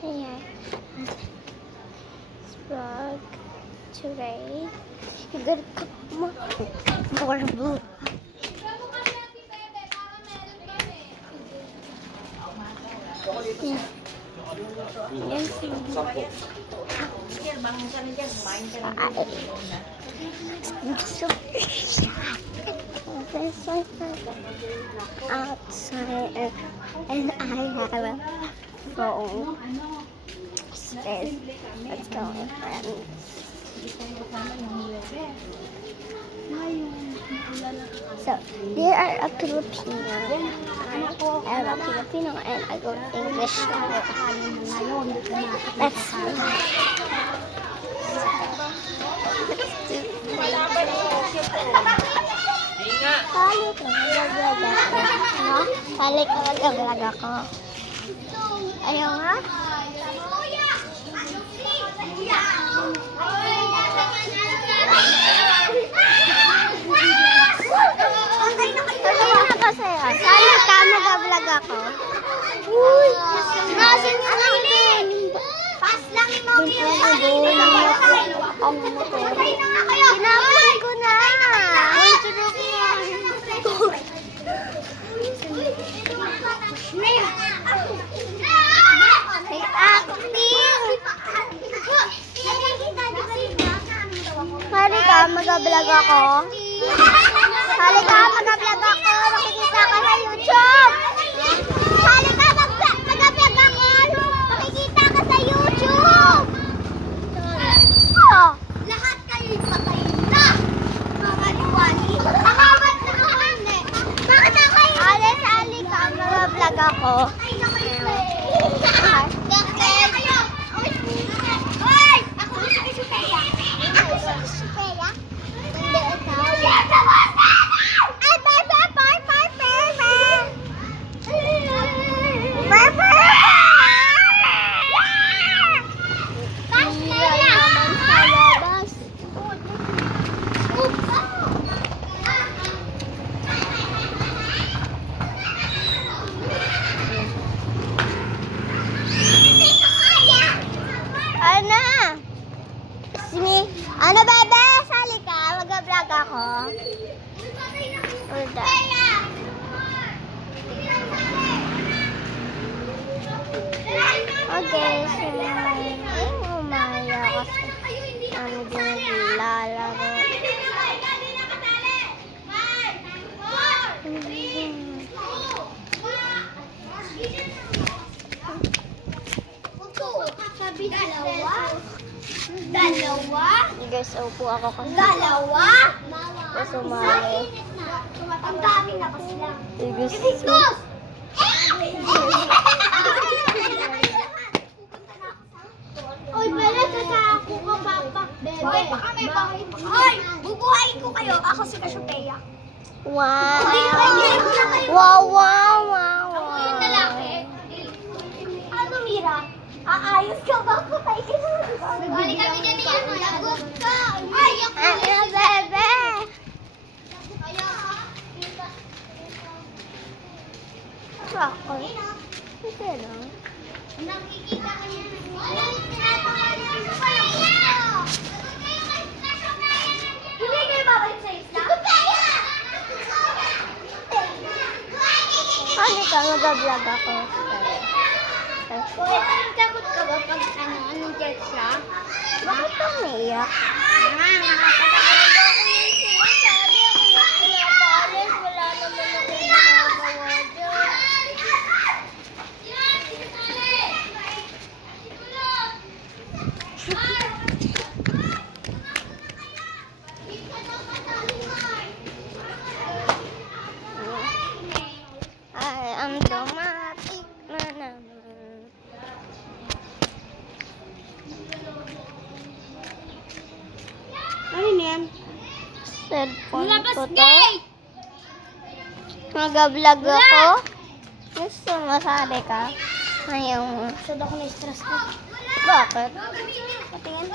Ayan. Vlog today. You gotta cook more blue. Yan si outside and I have a phone. Stairs. Let's go, friends. So, they are a Filipino. I am a Filipino and I go to English school. Let's do Kali ka mag-vlog ako. Ayaw nga? Sali ka mag-vlog ako. Uy! Nasin mo din! Pass lang mo yun! Pinapay ko na! May acting! Sali ka mag-vlog ako. Sali ka mag-vlog ako. Makikita ka sa YouTube. Sali ka mag-vlog ako. Makikita ka sa YouTube. Oh. Lahat kayo'y patay na. Mga liwali. Akawan na naman eh. Bakit na kayo? Sali ka mag-vlog ako. Ay, na kayo eh. Hoy! Ako si Sophia. Ako si Sophia? Hindi ikaw. Ano, bebe? Sali ka? Mag-vlog ako. Hold on. Okay, so umaya kasi ano din lalaro. Sabi dalawa? Guys, upo ako kasi. Dalawa? Kasi umali. Ang dami na pa sila. Victus! Oy, pala sa ako ka papa. Hoy, baka may bahay. Hoy, bubuhayin ko kayo. Ako si Cassiopeia. Wow! Wow, wow, wow. Ako yung lalaki. Ano, Mira? Aayos ka ba? Patay ka na. Bali kami dyan yan. Lagot ka. Ay, ako. Ano, bebe? Ako. Ito na. Nakikita ka niya. Hindi kayo babalik sa isla? Ano ka? Mag-vlog ako. Takot ka ba pag anong jet siya? Bakit ka umiiyak? Nakakatakot ako yung sinasabi. Ako yung pinapalis. Wala naman ako ginagawa dyan. Ay, ang dramatic na naman. Ano yan? Cellphone ko to. Mag-vlog ako. Gusto mo, sali ka? Ayaw mo. Sad ako na-stress ko. Bakit? Patingin.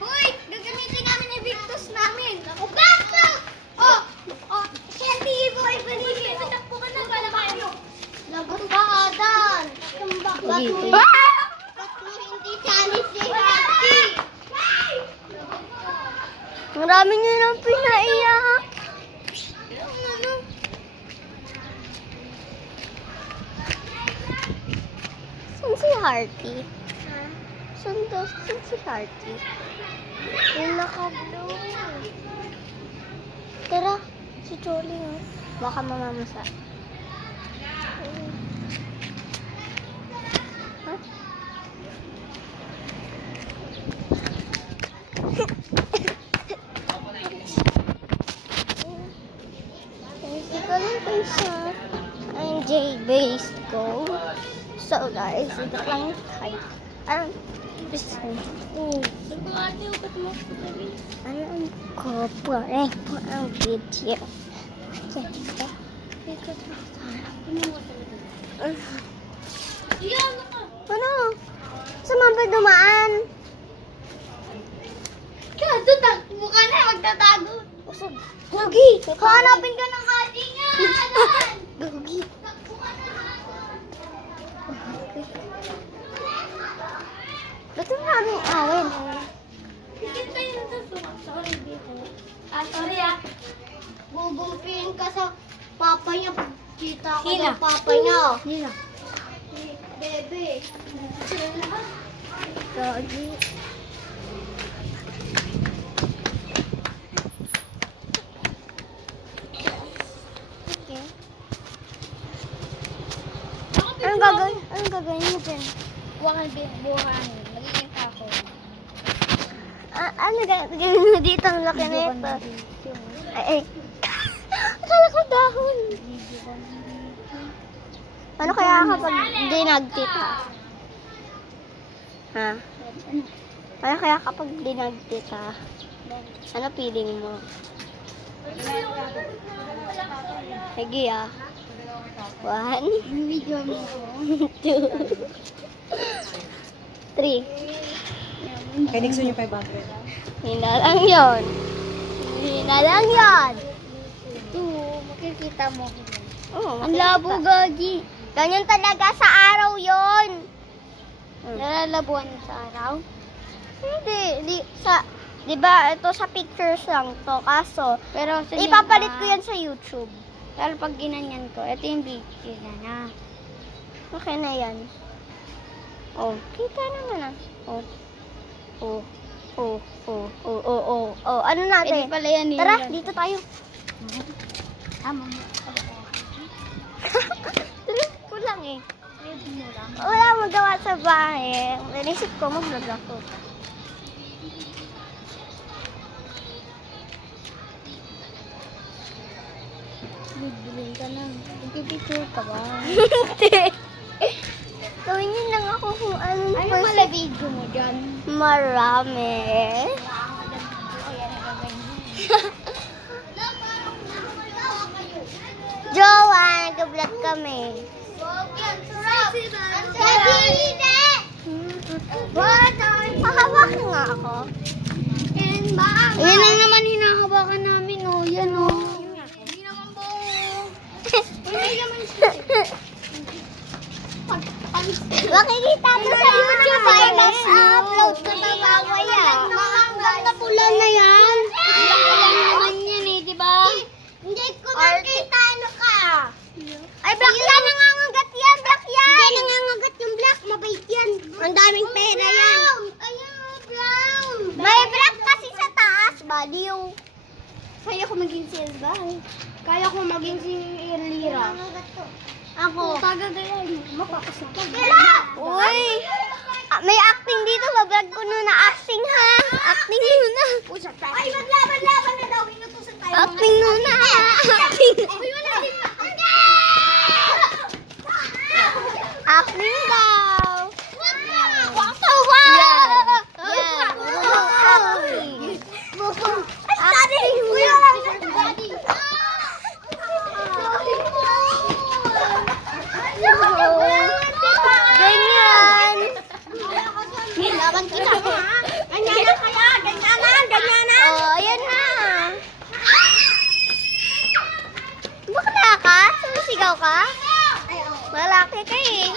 Hoy! Gagamitin namin yung Victus namin. Ako, bakit? Oh! Shanty, boy! Paligid! Patakpo ka na. Wala kayo. Ba't mo hindi sali si Happy? Marami niyo nang pinaiyak. Saan si Hearty? Saan si Hearty? Yung naka-blue. Tara, si Choli nga. Baka mamamasa. Huh? Physical yung pisa. Ang J-base ko. So guys, ito lang yung height. Alam ko po rin po ang video. Ano? Saan ba dumaan? Kaya doon, mukha na magtatago. Gugi! Hanapin ka ng kadingan! Gugi! Ba't yung maraming awin? Sorry ah. Gugumpiin ka sa papa niya. Kita ko ng papa niya. Nina. Bebe. Doggy. Okay. Anong gagawin mo dyan? Buwangan. Magiging ako. Ano gagawin mo dito? Ang laki na ito. Ay. Akala ko dahon. Ano kaya kapag dinagtita? Ha? Ano kaya kapag dinagtita? Ano feeling mo? Sige ah. 1, 2, 3. Kaya next yun yung 500. Hina lang yun. Hina lang yun. Makikita mo. Oh, Ang labo, Gagi. Ganyan talaga sa araw yun. Nalalabuan sa araw. Hindi. Di ba ito sa pictures lang to. Kaso, Pero sa ipapalit ko yan sa YouTube. Pero pag ginanyan ko, ito yung video na. Okay na yan. Oh, kita naman ah. Oh. Ano natin? Pwede pala yan yun. Tara, dito tayo. Tama mo. Kulang eh. Pwede mo lang. Wala magawa sa bahay. Naisip ko, mag-vlog ako. Bibili ka na. Nagpipicture ka ba? Hindi. Gawin niyo lang ako kung anong Ano pala video mo dyan? Marami. Jowa, nag-vlog kami. Pahawakan nga ako. Ayan lang naman hinahawakan namin, oh. Yan, oh. Makikita mo sa YouTube ay mag-upload ko na mamaya. Mga pula na yan. Lang naman yan, eh, di ba? Hindi ko makita ano ka. Ay, black yan. Nangangagat yan. Black yan. Hindi nangangagat yung black. Mabait yan. Ang daming pera yan. Ayun, brown. May black kasi sa taas. Baliw. Kaya ko maging silver. Kaya ko maging si Elira. Ako. Pagagayan. Mapapasok. Uy. May acting dito. Bablog ko na acting ha. Acting muna. Ay, maglaban na daw. Inutusan tayo. Acting muna. Acting. Uy, wala din. Acting daw. Wow! Yan. Acting muna. Ganyan. Laban kita. Ganyan na kaya. Ganyan na. Oh, ayan na. Bakla ka? Sumisigaw ka? Malaki ka eh.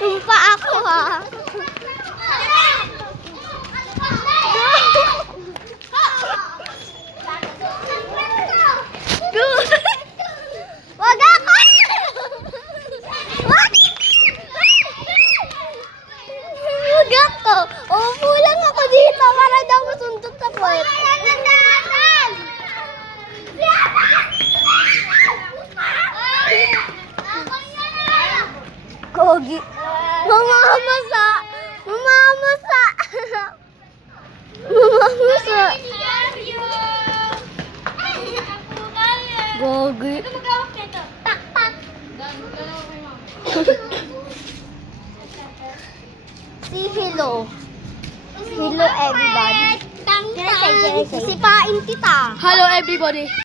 Yung pa ako ha. Wag ako! Wag! Wag ako! Uupo lang ako dito para daw masundot sa puwet. Kogi. Mamamasa! Mamamasa! Mamamasa! Gogi. Si Hello. Hello everybody. Sipain kita. Hello everybody.